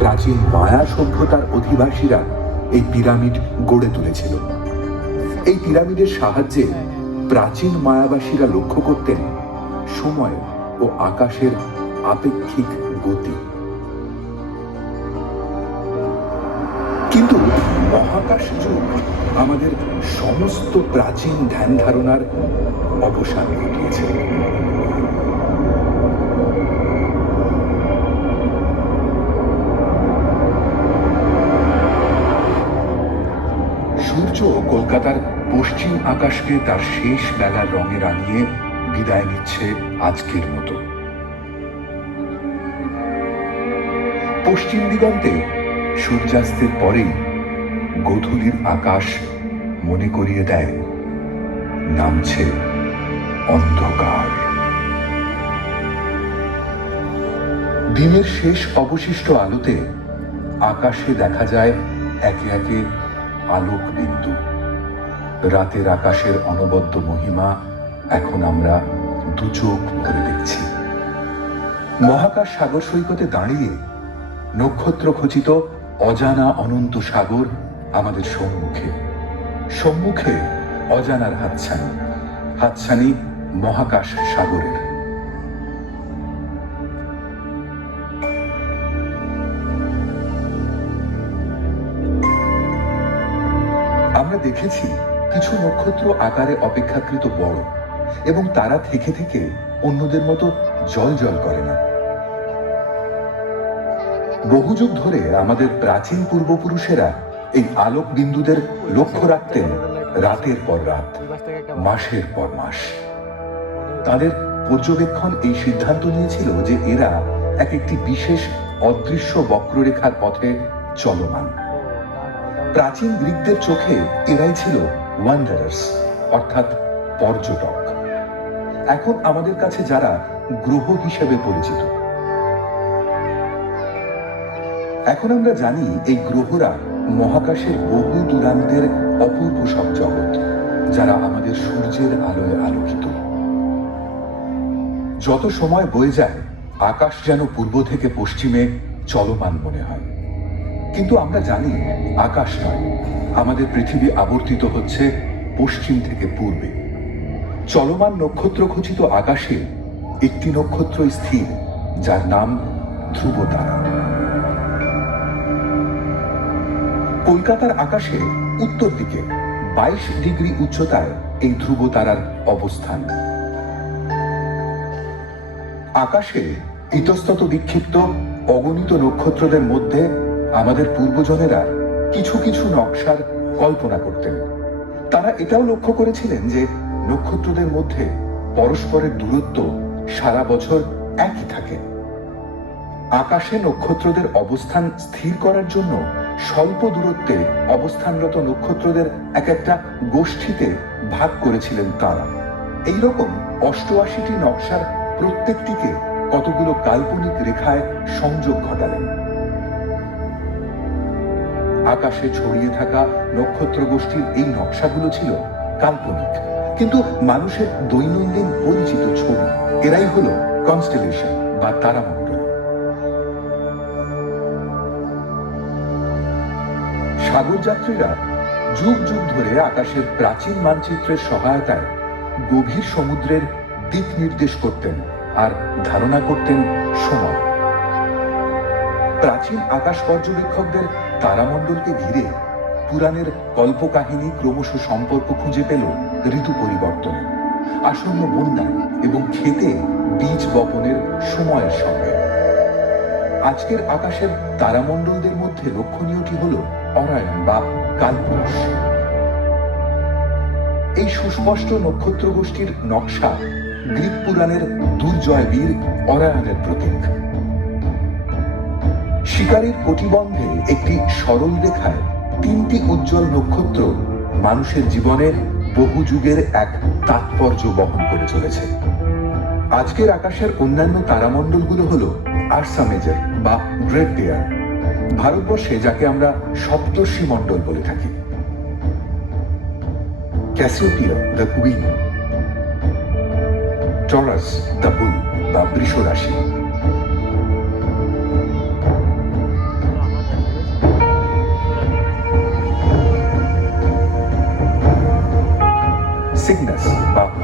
প্রাচীন মায়া সভ্যতার অধিবাসীরা এই পিরামিড গড়ে তুলেছিল। এই পিরামিডের সাহায্যে প্রাচীন মায়াবাসীরা লক্ষ্য করতেন সময় ও আকাশের আপেক্ষিক গতি। কিন্তু মহাকাশ যুগ আমাদের সমস্ত প্রাচীন ধ্যান ধারণার অবসান ঘটিয়েছে। কলকাতার পশ্চিম আকাশকে তার শেষ বেলার রঙে রাঙিয়ে বিদায় নিচ্ছে আজকের মতো। পশ্চিম দিগন্তে সূর্যাস্তের পরেই গধূলির আকাশ মনে করিয়ে দেয়, নামছে অন্ধকার। দিনের শেষ অবশিষ্ট আলোতে আকাশে দেখা যায় একে একে আলোক বিন্দু রাতের আকাশের অনবদ্য মহিমা এখন আমরা দু চোখ ভরে দেখছি। মহাকাশ সাগর সৈকতে দাঁড়িয়ে নক্ষত্র খচিত অজানা অনন্ত সাগর আমাদের সম্মুখে। সম্মুখে অজানার হাতছানি হাতছানি মহাকাশ সাগরের। আমরা দেখেছি কিছু নক্ষত্র আকারে অপেক্ষাকৃত বড়, এবং তারা থেকে থেকে অন্যদের মতো জল জল করে না। বহু যুগ ধরে আমাদের প্রাচীন পূর্বপুরুষেরা এই আলোক বিন্দুদের লক্ষ্য রাখতেন রাতের পর রাত, মাসের পর মাস। তাদের পর্যবেক্ষণ এই সিদ্ধান্ত নিয়েছিল যে এরা এক একটি বিশেষ অদৃশ্য বক্ররেখার পথে চলমান। প্রাচীন গ্রিকদের চোখে এরাই ছিল ওয়ান্ডারার্স অর্থাৎ পর্যটক। এখন আমাদের কাছে যারা গ্রহ হিসেবে পরিচিত। এখন আমরা জানি এই গ্রহরা মহাকাশের বহু দূরান্তের অপূর্ব সব জগৎ, যারা আমাদের সূর্যের আলোয় আলোকিত। যত সময় বয়ে যায়, আকাশ যেন পূর্ব থেকে পশ্চিমে চলমান মনে হয়। কিন্তু আমরা জানি আকাশ নয়। আমাদের পৃথিবী আবর্তিত হচ্ছে পশ্চিম থেকে পূর্বে। চলমান নক্ষত্র খচিত আকাশে একটি নক্ষত্র স্থির, যার নাম ধ্রুবতারা। কলকাতার আকাশে উত্তর দিকে বাইশ ডিগ্রি উচ্চতায় এই ধ্রুবতারার অবস্থান। আকাশে ইতস্তত বিক্ষিপ্ত, অগণিত নক্ষত্রদের মধ্যে আমাদের পূর্বজনেরা কিছু কিছু নকশার কল্পনা করতেন। তারা এটাও লক্ষ্য করেছিলেন যে নক্ষত্রদের মধ্যে পরস্পরের দূরত্ব সারা বছর একই থাকে। আকাশে নক্ষত্রদের অবস্থান স্থির করার জন্য স্বল্প দূরত্বে অবস্থানরত নক্ষত্রদের এক একটা গোষ্ঠীতে ভাগ করেছিলেন তারা। এই রকম অষ্টআশিটি নকশার প্রত্যেকটিকে কতগুলো কাল্পনিক রেখায় সংযোগ ঘটালেন। আকাশে ছড়িয়ে থাকা নক্ষত্র গোষ্ঠীর এই নকশাগুলো ছিল কাল্পনিক। কিন্তু মানুষের দৈনন্দিন পরিচিত ছবি, এরাই হলো কনস্টেলেশন বা তারামণ্ডল। সাগর যাত্রীরা যুগ যুগ ধরে আকাশের প্রাচীন মানচিত্রের সহায়তায় গভীর সমুদ্রের দিক নির্দেশ করতেন আর ধারণা করতেন সময়। প্রাচীন আকাশ পর্যবেক্ষকদের তারামণ্ডলকে ঘিরে পুরাণের কল্পকাহিনী ক্রমশ সম্পর্ক খুঁজে পেল ঋতু পরিবর্তনে। আসন্ন বন্যায় এবং খেতে বীজ বপনের সময়ের সঙ্গে। আজকের আকাশের তারামণ্ডলদের মধ্যে লক্ষণীয়টি হল অরায়ণ বা কালপুরুষ। এই সুস্পষ্ট নক্ষত্র গোষ্ঠীর নকশা গ্রিক পুরাণের দুর্জয় বীর অরায়ণের প্রতীক। শিকারীর কটিবন্ধে একটি সরল রেখায় তিনটি উজ্জ্বল নক্ষত্র মানুষের জীবনের বহু যুগের এক তাৎপর্য বহন করে চলেছে। আজকের আকাশের অন্যান্য তারামণ্ডলগুলো হলো আরসা মেজর বা গ্রেট ডেয়ার। ভারতবর্ষে যাকে আমরা সপ্তর্ষি মণ্ডল বলে থাকি। Cassiopeia the queen, Taurus the bull বা বৃষ রাশি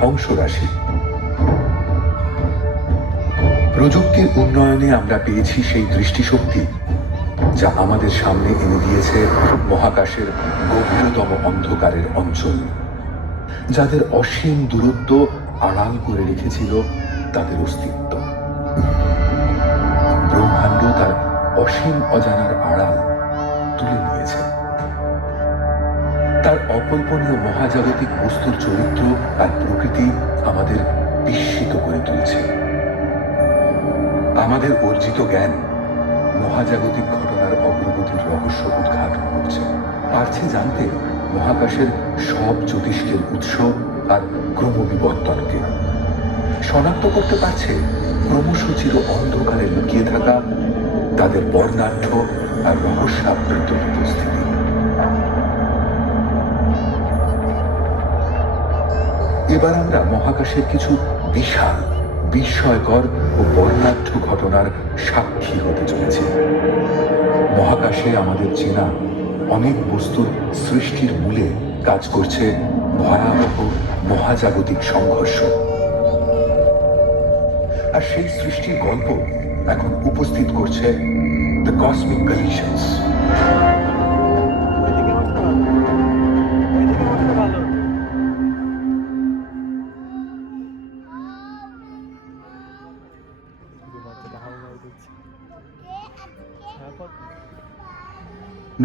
বংশরাশি প্রযুক্তির উন্নয়নে আমরা পেয়েছি সেই দৃষ্টিশক্তি যা আমাদের সামনে এনে দিয়েছে মহাকাশের গভীরতম অন্ধকারের অঞ্চল। যাদের অসীম দূরত্ব আড়াল করে রেখেছিল তাদের অস্তিত্ব। ব্রহ্মাণ্ড তার অসীম অজানার আড়াল তুলে নিয়েছে। অকল্পনীয় মহাজাগতিক বস্তুর চরিত্র আর প্রকৃতি আমাদের বিস্মিত করে তুলছে। আমাদের অর্জিত জ্ঞান মহাজাগতিক ঘটনার অগ্রগতির রহস্য উদ্ঘাটন করছে। পারছে জানতে মহাকাশের সব জ্যোতিষ্কের উৎস আর ক্রমবিবর্তনকে। শনাক্ত করতে পারছে ক্রমশ চির অন্ধকারে লুকিয়ে থাকা তাদের বর্ণাঢ্য আর রহস্যাবৃত উপস্থিতি। এবার আমরা মহাকাশের কিছু বিশাল, বিস্ময়কর ও বর্ণাঢ্য ঘটনার সাক্ষী হতে চলেছি। মহাকাশে আমাদের চেনা অনেক বস্তুর সৃষ্টির মূলে কাজ করছে ভয়াবহ মহাজাগতিক সংঘর্ষ। আর সেই সৃষ্টির গল্প এখন উপস্থিত করছে দ্য কসমিক কলিশনস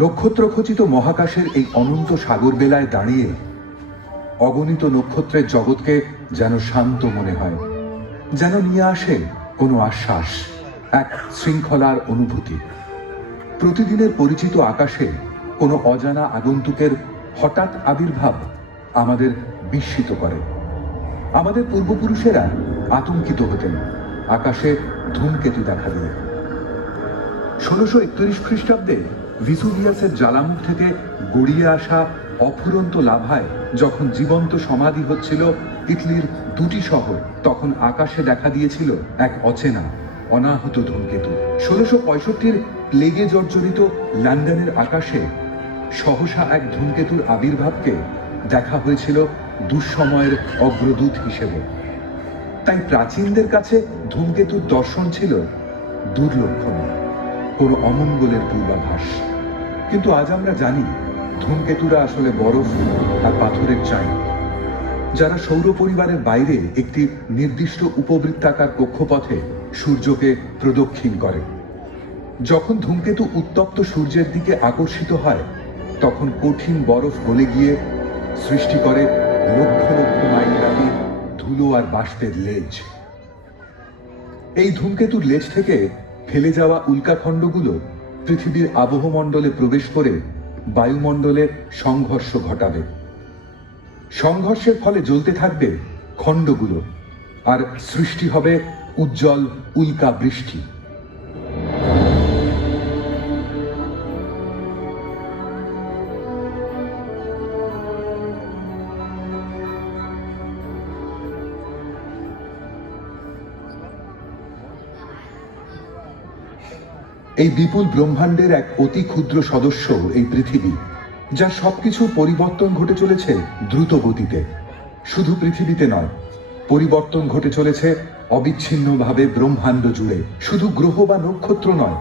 নক্ষত্র খচিত মহাকাশের এই অনন্ত সাগর বেলায় দাঁড়িয়ে অগণিত নক্ষত্রের জগৎকে যেন শান্ত মনে হয়, যেন নিয়ে আসে কোনো আশ্বাস, এক শৃঙ্খলার অনুভূতি। প্রতিদিনের পরিচিত আকাশে কোনো অজানা আগন্তুকের হঠাৎ আবির্ভাব আমাদের বিস্মিত করে। আমাদের পূর্বপুরুষেরা আতঙ্কিত হতেন, আকাশে ধূমকেতু দেখা দিয়ে। ষোলোশো একত্রিশ খ্রিস্টাব্দে ভিসুভিয়াসের জ্বালামুখ থেকে গড়িয়ে আসা অফুরন্ত লাভায় যখন জীবন্ত সমাধি হচ্ছিল ইটলির দুটি শহর, তখন আকাশে দেখা দিয়েছিল এক অচেনা, অনাহত ধূমকেতু। ষোলোশো পঁয়ষট্টির প্লেগে জর্জরিত লন্ডনের আকাশে সহসা এক ধূমকেতুর আবির্ভাবকে দেখা হয়েছিল দুঃসময়ের অগ্রদূত হিসেবে। তাই প্রাচীনদের কাছে ধূমকেতুর দর্শন ছিল দুর্লক্ষণীয়। কোনো অমঙ্গলের পূর্বাভাস। কিন্তু আজ আমরা জানি, ধূমকেতুরা আসলে বরফ আর পাথরের চাই। যারা সৌর পরিবারের বাইরে একটি নির্দিষ্ট উপবৃত্তাকার কক্ষপথে সূর্যকে প্রদক্ষিণ করে। যখন ধূমকেতু উত্তপ্ত সূর্যের দিকে আকর্ষিত হয়, তখন কঠিন বরফ গলে গিয়ে সৃষ্টি করে লক্ষ লক্ষ মাইল ধুলো আর বাষ্পের লেজ। এই ধূমকেতুর লেজ থেকে ফেলে যাওয়া উল্কাখণ্ডগুলো পৃথিবীর আবহমণ্ডলে প্রবেশ করে বায়ুমণ্ডলে সংঘর্ষ ঘটাবে। সংঘর্ষের ফলে জ্বলতে থাকবে খণ্ডগুলো, আর সৃষ্টি হবে উজ্জ্বল উল্কা বৃষ্টি এই বিপুল ব্রহ্মাণ্ডের এক অতি ক্ষুদ্র সদস্য এই পৃথিবী, যা সবকিছু পরিবর্তন ঘটে চলেছে দ্রুত গতিতে শুধু পৃথিবীতে নয়, পরিবর্তন ঘটে চলেছে অবিচ্ছিন্নভাবে ব্রহ্মাণ্ড জুড়ে। শুধু গ্রহ বা নক্ষত্র নয়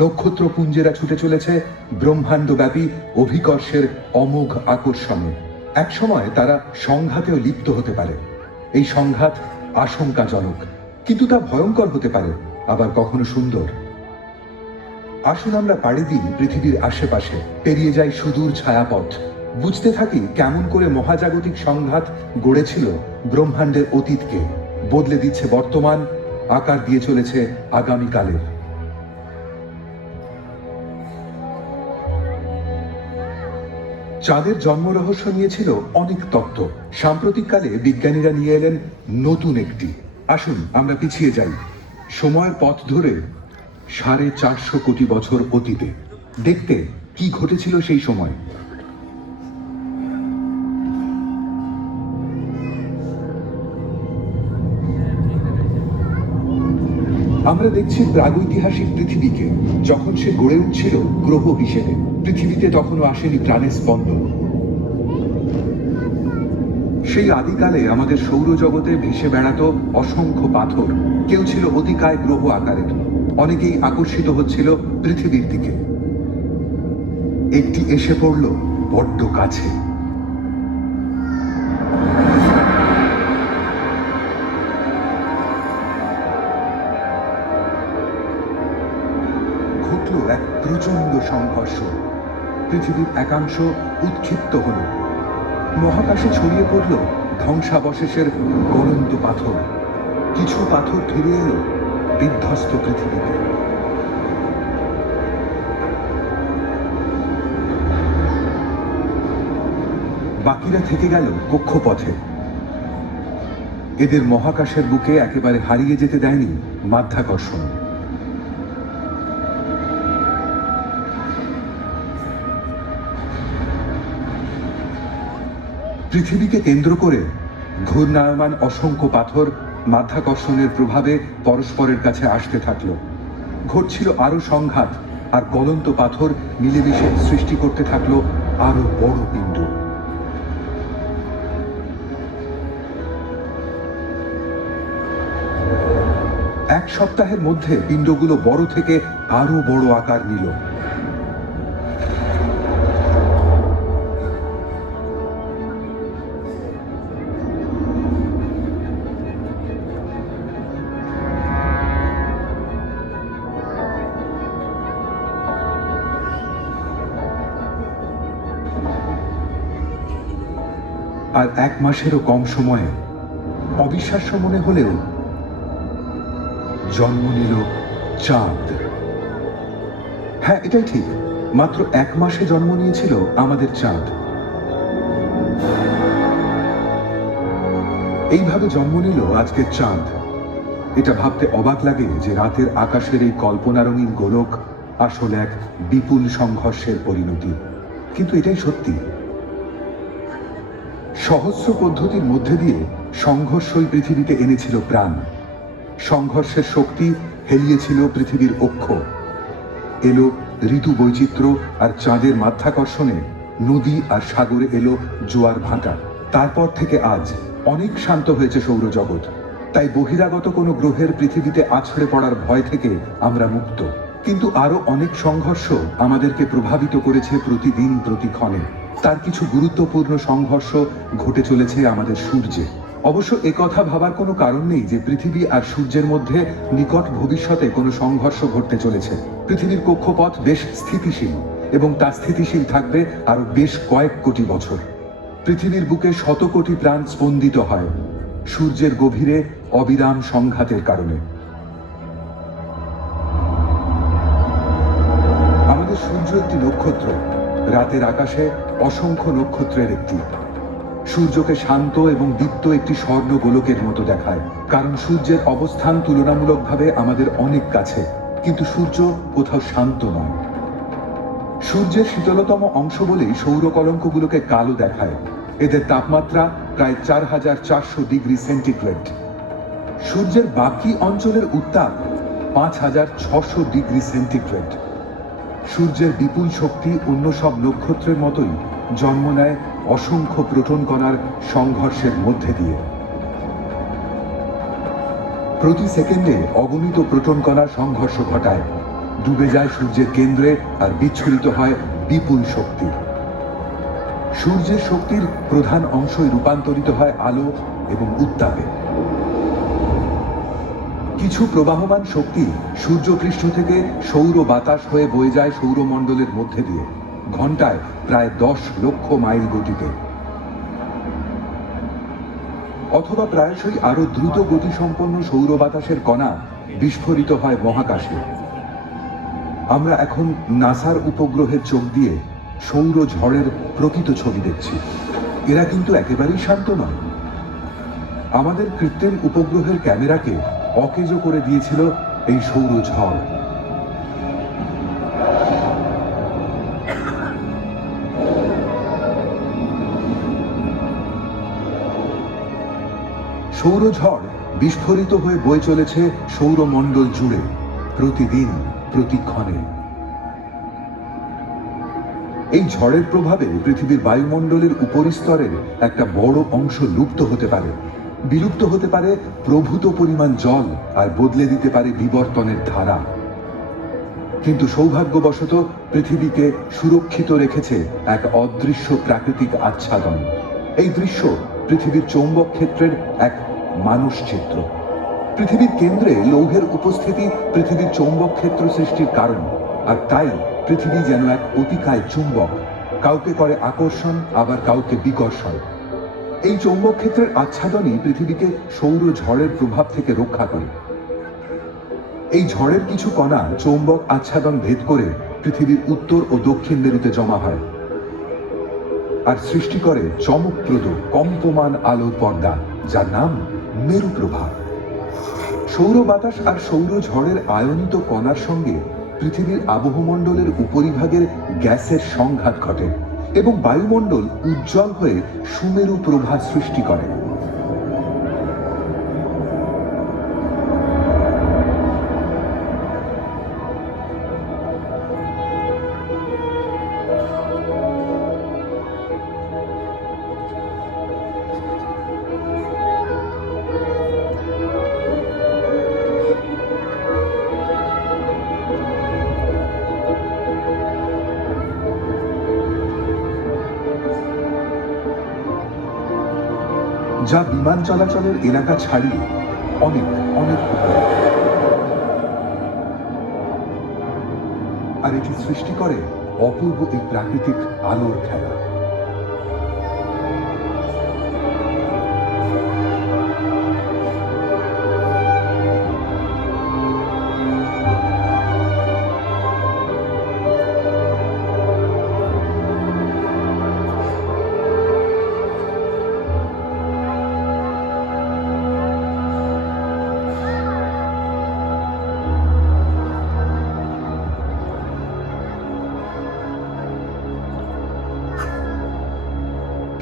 নক্ষত্র পুঞ্জেরা ছুটে চলেছে ব্রহ্মাণ্ডব্যাপী অভিকর্ষের অমোঘ আকর্ষণে। একসময় তারা সংঘাতেও লিপ্ত হতে পারে। এই সংঘাত আশঙ্কাজনক, কিন্তু তা ভয়ঙ্কর হতে পারে, আবার কখনো সুন্দর। আসুন আমরা পাড়ি দিই পৃথিবীর আশেপাশে। পেরিয়ে যাই সুদূর ছায়াপথ। বুঝতে থাকি কেমন করে মহাজাগতিক সংঘাত গড়েছিল ব্রহ্মাণ্ডের অতীতকে। বদলে দিচ্ছে বর্তমান, আকার দিয়ে চলেছে আগামীকালের। চাঁদের জন্ম রহস্য নিয়েছিল অনেক তত্ত্ব। সাম্প্রতিককালে বিজ্ঞানীরা নিয়ে এলেন নতুন একটি। আসুন আমরা পিছিয়ে যাই। সময়ের পথ ধরে সাড়ে চারশো কোটি বছর অতীতে। দেখতে কি ঘটেছিল সেই সময়? আমরা দেখছি প্রাগৈতিহাসিক পৃথিবীকে, যখন সে গড়ে উঠছিল গ্রহ হিসেবে। পৃথিবীতে তখনও আসেনি প্রাণের স্পন্দন। সেই আদিকালে আমাদের সৌরজগতে ভেসে বেড়াতো অসংখ্য পাথর। কেউ ছিল অতিকায় গ্রহ আকারের। অনেকেই আকর্ষিত হচ্ছিল পৃথিবীর দিকে। একটি এসে পড়ল বড্ড কাছে। ঘটল এক প্রচণ্ড সংঘর্ষ। পৃথিবীর একাংশ উৎক্ষিপ্ত হল। মহাকাশে ছড়িয়ে পড়ল ধ্বংসাবশেষের গলন্ত পাথর। কিছু পাথর ফিরে এলো। বিধ্বস্ত পৃথিবীতে। বাকিরা থেকে গেল কক্ষপথে। এদের মহাকাশের বুকে একেবারে হারিয়ে যেতে দেয়নি মাধ্যাকর্ষণ। পৃথিবীকে কেন্দ্র করে ঘূর্ণায়মান অসংখ্য পাথর মাধ্যাকর্ষণের প্রভাবে পরস্পরের কাছে আসতে থাকল। ঘটছিল আরও সংঘাত আর গলন্ত পাথর মিলেমিশে সৃষ্টি করতে থাকল আরও বড় পিণ্ড এক সপ্তাহের মধ্যে পিণ্ডগুলো বড় থেকে আরও বড় আকার নিল। আর এক মাসেরও কম সময়ে অবিশ্বাস্য মনে হলেও জন্ম নিল চাঁদ। হ্যাঁ এটাই ঠিক। মাত্র এক মাসে জন্ম নিয়েছিল আমাদের চাঁদ। এইভাবে জন্ম নিল আজকের চাঁদ। এটা ভাবতে অবাক লাগে যে রাতের আকাশের এই কল্পনারঙিন গোলক আসলে এক বিপুল সংঘর্ষের পরিণতি। কিন্তু এটাই সত্যি। সহস্র পদ্ধতির মধ্যে দিয়ে সংঘর্ষই পৃথিবীতে এনেছিল প্রাণ। সংঘর্ষের শক্তি হেলিয়েছিল পৃথিবীর অক্ষ। এলো ঋতু বৈচিত্র্য আর চাঁদের মাধ্যাকর্ষণে নদী আর সাগরে এলো জোয়ার ভাটা। তারপর থেকে আজ অনেক শান্ত হয়েছে সৌরজগৎ। তাই বহিরাগত কোনো গ্রহের পৃথিবীতে আছড়ে পড়ার ভয় থেকে আমরা মুক্ত। কিন্তু আরও অনেক সংঘর্ষ আমাদেরকে প্রভাবিত করেছে প্রতিদিন প্রতিক্ষণে। তার কিছু গুরুত্বপূর্ণ সংঘর্ষ ঘটে চলেছে আমাদের সূর্যে। অবশ্য কথা ভাবার কোনো কারণ নেই যে পৃথিবী আর সূর্যের মধ্যে নিকট ভবিষ্যতে কোনো সংঘর্ষ ঘটতে চলেছে। পৃথিবীর কক্ষপথ বেশ স্থিতিশীল এবং তা স্থিতিশীল থাকবে আরও বেশ কয়েক কোটি বছর। পৃথিবীর বুকে শত কোটি প্রাণ স্পন্দিত হয় সূর্যের গভীরে অবিরাম সংঘাতের কারণে। আমাদের সূর্য একটি নক্ষত্র। রাতের আকাশে অসংখ্য নক্ষত্রের একটি। সূর্যকে শান্ত এবং দীপ্ত একটি স্বর্ণ গোলকের মতো দেখায়, কারণ সূর্যের অবস্থান তুলনামূলকভাবে আমাদের অনেক কাছে, কিন্তু সূর্য কোথাও শান্ত নয়। সূর্যের শীতলতম অংশ বলেই সৌর কলঙ্কগুলোকে কালো দেখায়। এদের তাপমাত্রা প্রায় চার হাজার চারশো ডিগ্রি সেন্টিগ্রেড। সূর্যের বাকি অঞ্চলের উত্তাপ পাঁচ হাজার ছশো ডিগ্রি সেন্টিগ্রেড। সূর্যের বিপুল শক্তি অন্য সব নক্ষত্রের মতোই জন্ম নেয় অসংখ্য প্রোটন কণার সংঘর্ষের মধ্যে দিয়ে। প্রতি সেকেন্ডে অগণিত প্রোটন কণা সংঘর্ষ ঘটায়। ডুবে যায় সূর্যের কেন্দ্রে আর বিচ্ছুরিত হয় বিপুল শক্তি। সূর্যের শক্তির প্রধান অংশই রূপান্তরিত হয় আলো এবং উত্তাপে। কিছু প্রবাহমান শক্তি সূর্যপৃষ্ঠ থেকে সৌর বাতাস হয়ে বয়ে যায় সৌরমণ্ডলের মধ্যে দিয়ে, ঘন্টায় প্রায় দশ লক্ষ মাইল গতিতে। অথবা প্রায়শই আরও দ্রুত গতিসম্পন্ন সৌর বাতাসের কণা বিস্ফোরিত হয় মহাকাশে। আমরা এখন নাসার উপগ্রহের চোখ দিয়ে সৌর ঝড়ের প্রকৃত ছবি দেখছি। এরা কিন্তু একেবারেই শান্ত নয়। আমাদের কৃত্রিম উপগ্রহের ক্যামেরাকে অকেজো করে দিয়েছিল এই সৌর ঝড়। সৌরঝড় বিস্ফোরিত হয়ে বয়ে চলেছে সৌরমণ্ডল জুড়ে, প্রতিদিন, প্রতিক্ষণে। এই ঝড়ের প্রভাবে পৃথিবীর বায়ুমণ্ডলের উপরিস্তরের একটা বড় অংশ লুপ্ত হতে পারে। বিলুপ্ত হতে পারে প্রভূত পরিমাণ জল আর বদলে দিতে পারে বিবর্তনের ধারা। কিন্তু সৌভাগ্যবশত পৃথিবীকে সুরক্ষিত রেখেছে এক অদৃশ্য প্রাকৃতিক আচ্ছাদন। এই দৃশ্য পৃথিবীর চৌম্বক ক্ষেত্রের এক মানুষ চিত্র। পৃথিবীর কেন্দ্রে লৌহের উপস্থিতি পৃথিবীর চৌম্বক ক্ষেত্র সৃষ্টির কারণ, আর তাই পৃথিবী যেন এক অতিকায় চুম্বক। কাউকে করে আকর্ষণ, আবার কাউকে বিকর্ষণ। এই চৌম্বক ক্ষেত্রের আচ্ছাদনই পৃথিবীকে সৌর ঝড়ের প্রভাব থেকে রক্ষা করে। এই ঝড়ের কিছু কণা চৌম্বক আচ্ছাদন ভেদ করে পৃথিবীর উত্তর ও দক্ষিণ মেরুতে জমা হয় আর সৃষ্টি করে চমকপ্রদ, কম্পমান আলোর পর্দা, যার নাম মেরু প্রভাব সৌর বাতাস আর সৌর ঝড়ের আয়নিত কণার সঙ্গে পৃথিবীর আবহমণ্ডলের উপরিভাগের গ্যাসের সংঘাত ঘটে। এবং বায়ুমণ্ডল উজ্জ্বল হয়ে সুমেরু প্রভা সৃষ্টি করে। যা বিমান চলাচলের এলাকা ছাড়িয়ে অনেক অনেক আর এটি সৃষ্টি করে অপূর্ব এই প্রাকৃতিক আলোর খেলা।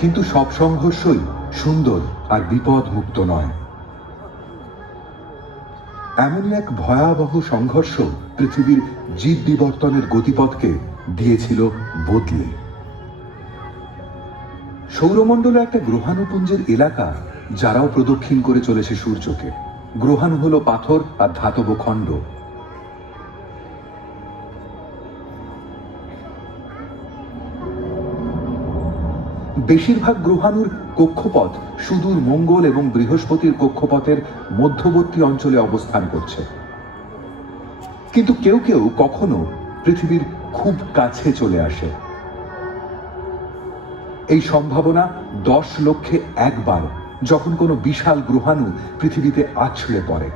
কিন্তু সব সংঘর্ষই সুন্দর আর বিপদ মুক্ত নয়। এমনই এক ভয়াবহ সংঘর্ষ পৃথিবীর জীব বিবর্তনের গতিপথকে দিয়েছিল বদলে। সৌরমণ্ডলে একটা গ্রহাণুপুঞ্জের এলাকা যারাও প্রদক্ষিণ করে চলেছে সূর্যকে। গ্রহাণু হলো পাথর আর ধাতব খণ্ড। বেশিরভাগ গ্রহাণুর কক্ষপথ সুদূর মঙ্গল এবং বৃহস্পতির কক্ষপথের মধ্যবর্তী অঞ্চলে অবস্থান করছে। কিন্তু কেউ কেউ কখনো পৃথিবীর খুব কাছে চলে আসে। এই সম্ভাবনা দশ লক্ষে একবার যখন কোনো বিশাল গ্রহাণু পৃথিবীতে আছড়ে পড়ে।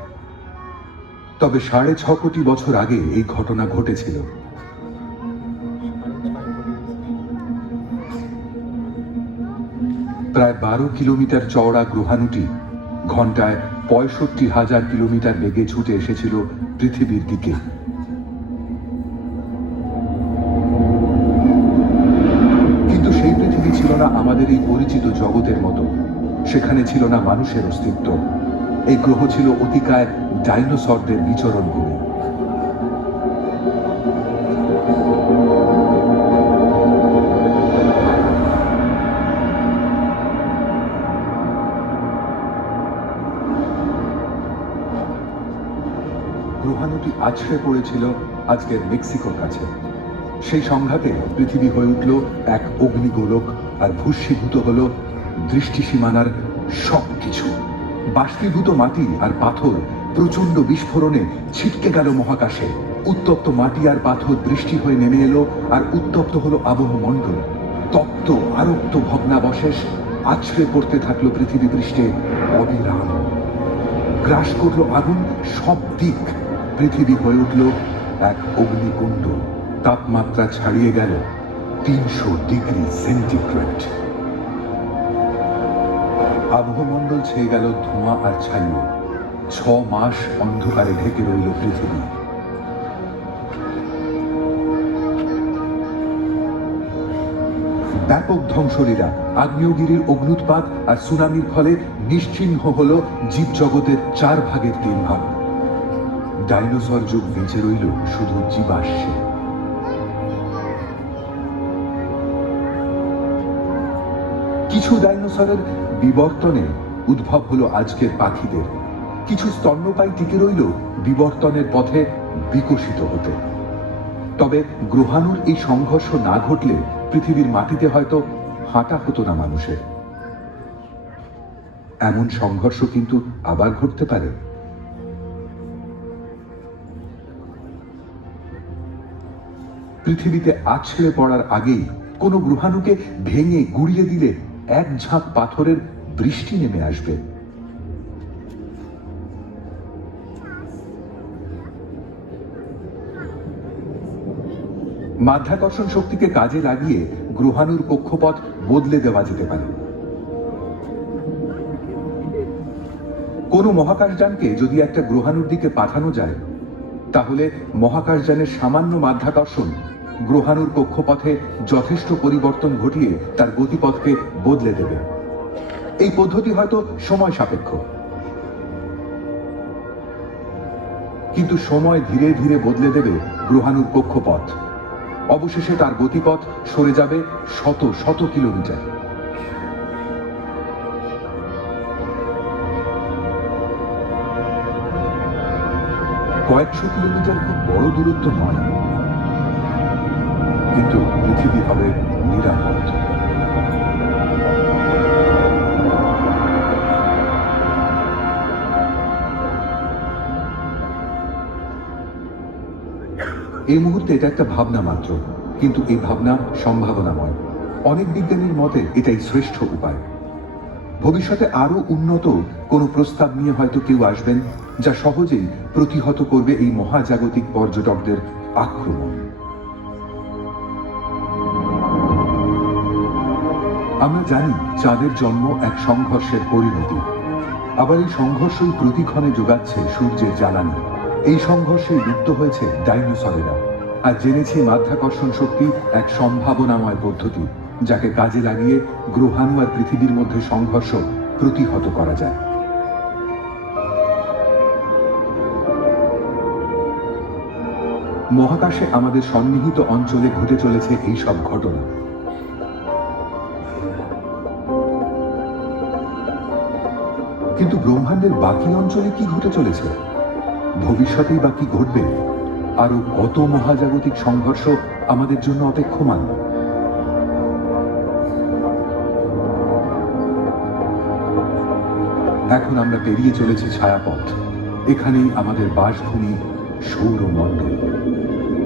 তবে সাড়ে ছ কোটি বছর আগে এই ঘটনা ঘটেছিল। প্রায় বারো কিলোমিটার চওড়া গ্রহাণুটি ঘন্টায় পঁয়ষট্টি হাজার কিলোমিটার বেগে ছুটে এসেছিল পৃথিবীর দিকে। কিন্তু সেই পৃথিবী ছিল না আমাদের এই পরিচিত জগতের মতো। সেখানে ছিল না মানুষের অস্তিত্ব। এই গ্রহ ছিল অতিকায় ডাইনোসরদের বিচরণ ভূমি গ্রহাণুটি আছড়ে পড়েছিল আজকের মেক্সিকোর কাছে। সেই সংঘাতে পৃথিবী হয়ে উঠল এক অগ্নিগোলক আর ভূষীভূত হল দৃষ্টি সীমানার সব কিছু বাষ্পীভূত মাটি আর পাথর প্রচণ্ড বিস্ফোরণে ছিটকে গেল মহাকাশে। উত্তপ্ত মাটি আর পাথর বৃষ্টি হয়ে নেমে এলো আর উত্তপ্ত হলো আবহমণ্ডল। তপ্ত, আরক্ত ভগ্নাবশেষ আছড়ে পড়তে থাকল পৃথিবী পৃষ্ঠে অবিরাম। গ্রাস করল আগুন সব দিক। পৃথিবী হয়ে উঠল এক অগ্নিকুণ্ড। তাপমাত্রা ছাড়িয়ে গেল তিনশো ডিগ্রি সেন্টিগ্রেড। আবহমণ্ডল ছেয়ে গেল ধোঁয়া আর ছাইয়ে ছ মাস অন্ধকারে ঢেকে রইল পৃথিবী। ব্যাপক ধ্বংসলীলা, আগ্নেয়গিরির অগ্নুৎপাত আর সুনামির ফলে নিশ্চিহ্ন হল জীবজগতের চার ভাগের তিন ভাগ ডাইনোসর যুগ বেঁচে রইল শুধু জীবাশ্মে। কিছু ডাইনোসরের বিবর্তনে উদ্ভব হলো আজকের পাখিদের। কিছু স্তন্যপায়ী টিকে রইল বিবর্তনের পথে বিকশিত হতে। তবে গ্রহাণুর এই সংঘর্ষ না ঘটলে পৃথিবীর মাটিতে হয়তো হাঁটা হতো না মানুষের। এমন সংঘর্ষ কিন্তু আবার ঘটতে পারে। পৃথিবীতে আছড়ে পড়ার আগেই কোনো গ্রহাণুকে ভেঙে গুড়িয়ে দিলে এক ঝাঁক পাথরের বৃষ্টি নেমে আসবে। মাধ্যাকর্ষণ শক্তিকে কাজে লাগিয়ে গ্রহাণুর কক্ষপথ বদলে দেওয়া যেতে পারে। কোনো মহাকাশযানকে যদি একটা গ্রহাণুর দিকে পাঠানো যায়, তাহলে মহাকাশযানের সামান্য মাধ্যাকর্ষণ গ্রহাণুর কক্ষপথে যথেষ্ট পরিবর্তন ঘটিয়ে তার গতিপথকে বদলে দেবে। এই পদ্ধতি হয়তো সময় সাপেক্ষ। কিন্তু সময় ধীরে ধীরে বদলে দেবে গ্রহাণুর কক্ষপথ। অবশেষে তার গতিপথ সরে যাবে শত শত কিলোমিটার। কয়েকশো কিলোমিটার খুব বড় দূরত্ব নয়। কিন্তু পৃথিবী হবে নিরাপদ। এই মুহূর্তে এটা একটা ভাবনা মাত্র, কিন্তু এই ভাবনা সম্ভাবনাময়। অনেক বিজ্ঞানীর মতে এটাই শ্রেষ্ঠ উপায়। ভবিষ্যতে আরও উন্নত কোনো প্রস্তাব নিয়ে হয়তো কেউ আসবেন, যা সহজেই প্রতিহত করবে এই মহাজাগতিক পর্যটকদের আক্রমণ। আমরা জানি চাঁদের জন্ম এক সংঘর্ষের পরিণতি। আবার এই সংঘর্ষই প্রতিক্ষণে যোগাচ্ছে সূর্যের জ্বালানি। এই সংঘর্ষে লিপ্ত হয়েছে ডাইনোসরেরা। আর জেনেছি মাধ্যাকর্ষণ শক্তি এক সম্ভাবনাময় পদ্ধতি, যাকে কাজে লাগিয়ে গ্রহাণু আর পৃথিবীর মধ্যে সংঘর্ষ প্রতিহত করা যায়। মহাকাশে আমাদের সন্নিহিত অঞ্চলে ঘটে চলেছে এই সব ঘটনা। কিন্তু ব্রহ্মাণ্ডের বাকি অঞ্চলে কি ঘটে চলেছে? ভবিষ্যতেই বা কি ঘটবে? আরও কত মহাজাগতিক সংঘর্ষ আমাদের জন্য অপেক্ষমান? এখন আমরা পেরিয়ে চলেছি ছায়াপথ। এখানেই আমাদের বাসভূমি সৌরমণ্ডল।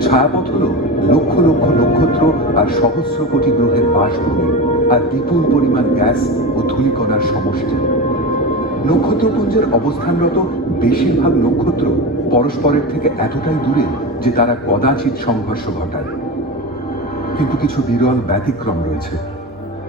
ছায়াপথ হল লক্ষ লক্ষ নক্ষত্র আর সহস্র কোটি গ্রহের বাসভূমি আর বিপুল পরিমাণ গ্যাস ও ধূলিকণার সমষ্টি। নক্ষত্রপুঞ্জের অবস্থানরত বেশিরভাগ নক্ষত্র পরস্পরের থেকে এতটাই দূরে যে তারা কদাচিৎ সংঘর্ষ ঘটায়। কিন্তু কিছু বিরল ব্যতিক্রম রয়েছে।